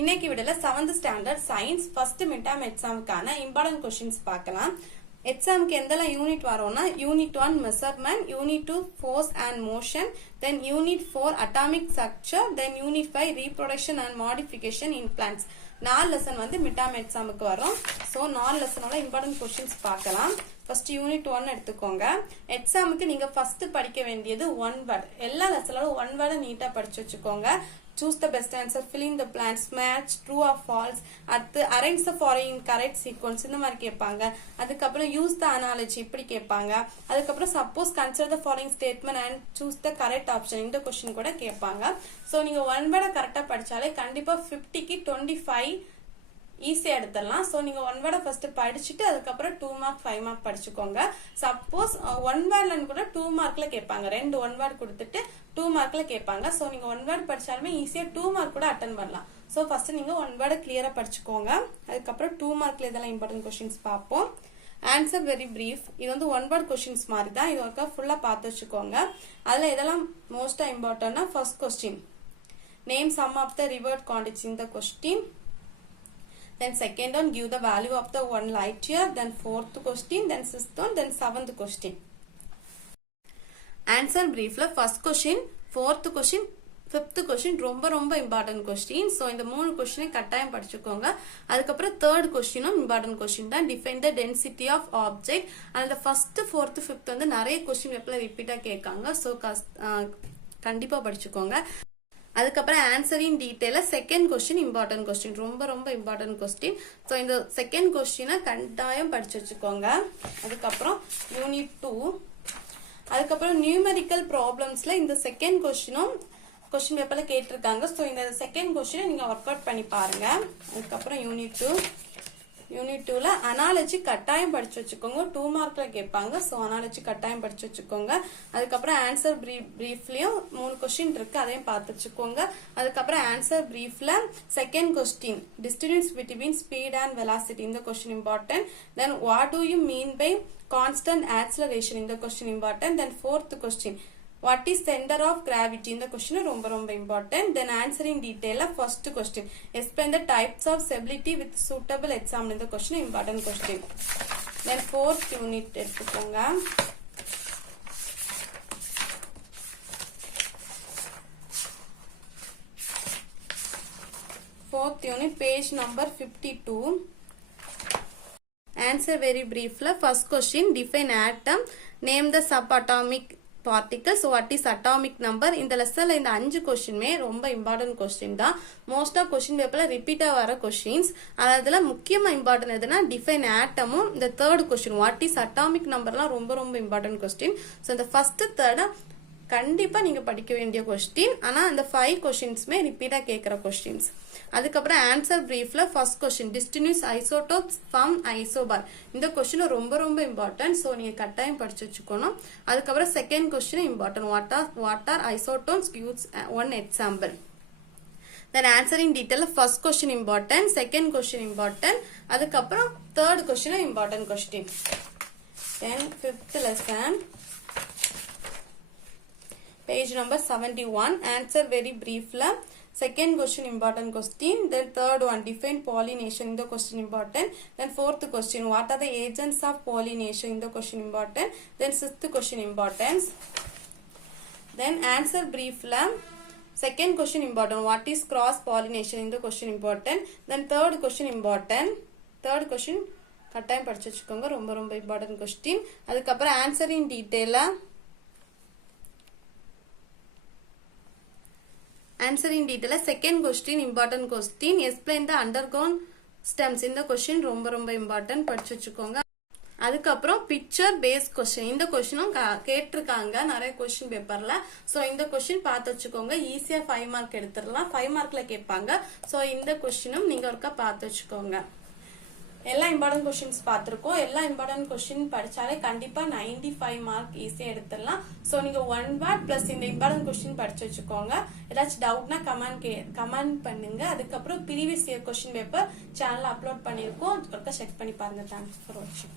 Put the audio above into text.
இன்னைக்கு விடல 7th standard science first mid term எக்ஸாமுக்கான இம்பார்ட்டன்ட் क्वेश्चंस பார்க்கலாம். எக்ஸாமுக்கு எந்தெல்லாம் யூனிட் வரும்னா unit 1 measurement, unit 2 force and motion, then unit 4 atomic structure, then unit 5 reproduction and modification in plants. 4 lesson வந்து mid term எக்ஸாமுக்கு வரும். சோ 4 லெசனோட இம்பார்ட்டன்ட் क्वेश्चंस பார்க்கலாம். ஃபர்ஸ்ட் யூனிட் 1 எடுத்துக்கோங்க. எக்ஸாமுக்கு நீங்க ஃபர்ஸ்ட் படிக்க வேண்டியது ஒன் வேர்ட். எல்லா லெசன்ல ஒன் வேர்ட் நீட்டா படிச்சு வச்சுக்கோங்க. Choose the best answer, fill in the blanks, match, true or false, arrange the following in correct sequence இந்த மாதிரி கேட்பாங்க. அதுக்கப்புறம் use the analogy இப்படி கேட்பாங்க. அதுக்கப்புறம் suppose consider the following statement and choose the correct option இந்த question கூட கேட்பாங்க. சோ நீங்க ஒன் வேர்டை கரெக்டா படிச்சாலே கண்டிப்பா 50க்கு 25 ஈஸியா எடுத்துடலாம். சோ நீங்க ஒன் வேர்டை ஃபர்ஸ்ட் படிச்சுட்டு அதுக்கப்புறம் 2 மார்க் 5 மார்க் படிச்சுக்கோங்க. சப்போஸ் ஒன் வேர்ட்ல கூட 2 மார்க்ல கேட்பாங்க. ரெண்டு ஒன் வேர்ட் கொடுத்துட்டு 2 மார்க்ல கேட்பாங்க. சோ நீங்க ஒன் வேர்ட் படிச்சாலுமே ஈஸியா 2 மார்க் கூட அட்டென்ட் பண்ணலாம். சோ ஃபர்ஸ்ட் நீங்க ஒன் வேர்டை கிளியரா படிச்சுக்கோங்க. அதுக்கப்புறம் 2 மார்க்ல இதெல்லாம் இம்பார்ட்டன்ட் क्वेश्चंस பார்ப்போம். Answer very brief. இது வந்து ஒன் வேர்ட் क्वेश्चंस மாதிரி தான். இது ஒருக்கா ஃபுல்லா பார்த்து வச்சுக்கோங்க. அதுல இதெல்லாம் மோஸ்டா இம்பார்ட்டன்ட்னா first question name some of the derived quantities இந்த question. Then second one, give the value of the one light year. Then fourth question, then sixth one, then seventh question. Answer brief la first question, fourth question, fifth question ரொம்ப important question. So இந்த மூணு question கட்டாயம் படிச்சுக்கோங்க. அதுக்கப்புறம் third question important question தான். Define the density of object. அந்த first, fourth, fifth வந்து நிறைய question எப்பல ரிப்பீட்டா கேட்காங்க. So கண்டிப்பா படிச்சுக்கோங்க. அதுக்கப்புறம் answer in detail second question important question ரொம்ப இம்பார்ட்டன்ட் கொஸ்டின். ஸோ இந்த செகண்ட் கொஸ்டினை கட்டாயம் படிச்சு வச்சுக்கோங்க. அதுக்கப்புறம் யூனிட் 2, அதுக்கப்புறம் நியூமெரிக்கல் ப்ராப்ளம்ஸ்ல இந்த செகண்ட் கொஸ்டினும் கொஸ்டின் பேப்பர்ல கேட்டிருக்காங்க. ஸோ இந்த செகண்ட் கொஸ்டினை நீங்க ஒர்க் அவுட் பண்ணி பாருங்க. அதுக்கப்புறம் யூனிட் 2ல அனாலஜி கட்டாயம் படிச்சு வச்சுக்கோங்க. 2 மார்க்ல கேட்பாங்க. சோ அனாலஜி கட்டாயம் படிச்சு வச்சுக்கோங்க. அதுக்கப்புறம் ஆன்சர் பிரீஃப்லயும் 3 கொஸ்டின் இருக்கு, அதையும் பார்த்து வச்சுக்கோங்க. அதுக்கப்புறம் ஆன்சர் பிரீஃப்ல second question distance between speed and velocity இந்த question important. Then what do you mean by constant acceleration இந்த question important. Then fourth question what is center of gravity இந்த question ரொம்ப important. Then answer in detail first question explain the types of stability with suitable example இந்த question important question. Then fourth unit எடுத்துக்கோங்க. fourth unit page number 52. Answer very brief la first question define atom, name the subatomic particles, what is atomic number. இந்த லெசன்ல இந்த 5 क्वेश्चनமே ரொம்ப important question தான். Most of question பேப்பர்ல ரிப்பீட்டா வர questions. அதுல முக்கியமா important எதுனா டிஃபைன் ஆட்டமும் இந்த third question what is atomic நம்பர்லாம் ரொம்ப இம்பார்ட்டன்ட் क्वेश्चन. சோ இந்த ஃபர்ஸ்ட் தேர்ட் கண்டிப்பா நீங்க படிக்க வேண்டிய क्वेश्चन. ஆனா அந்த 5 क्वेश्चंसமே ரிப்பீட்டா கேக்குற क्वेश्चंस. அதுக்கப்புறம் ஆன்சர் பிரீஃப்ல first question distinguish isotopes from isobar இந்த क्वेश्चन ரொம்ப இம்பார்ட்டன்ட். சோ நீங்க கட்டாயம் படிச்சு வச்சுக்கணும். அதுக்கப்புறம் second question important what are isotopes use one example. Then answer in detail first question important, second question important. அதுக்கப்புறம் third question important question. Then fifth lesson page number 71 answer very brief la second question important question. Then third one define pollination in the question important. Then fourth question what are the agents of pollination in the question important. Then sixth question importance. Then answer brief la second question important what is cross pollination in the question important. Then third question important. third question கட்டாயம் படிச்சு வச்சுக்கோங்க ரொம்ப important question. அதுக்கப்புறம் answer in detail answer in detail second question important question explain the undergone stems இந்த question ரொம்ப important படிச்சு வச்சுக்கோங்க. அதுக்கப்புறம் பிக்சர் பேஸ் क्वेश्चन இந்த क्वेश्चனும் கேட்டிருக்காங்க நிறைய क्वेश्चन பேப்பர்ல. சோ இந்த क्वेश्चन பார்த்து வச்சுக்கோங்க. ஈஸியா 5 மார்க் எடுத்துடலாம். 5 மார்க்ல கேட்பாங்க. சோ இந்த क्वेश्चனும் நீங்க ஒருக்கா பார்த்து வச்சுக்கோங்க. எல்லா இம்பார்ட்டன்ட் क्वेश्चंस பார்த்திருக்கோம். எல்லா இம்பார்ட்டன்ட் क्वेश्चन படிச்சாலே கண்டிப்பா 95 மார்க் ஈஸியா எடுத்துடலாம். சோ நீங்க ஒன் வேர்ட் பிளஸ் இந்த இம்பார்ட்டன்ட் क्वेश्चन படிச்சு வச்சுக்கோங்க. ஏதாச்சும் டவுட்னா கமெண்ட் பண்ணுங்க. அதுக்கப்புறம் ப்ரீவியஸ் இயர் क्वेश्चन பேப்பர் சேனல்ல அப்லோட் பண்ணிருக்கோம். ஒருக்கா செக் பண்ணி பாருங்க. தேங்க்ஸ் ஃபார் வாட்சிங்.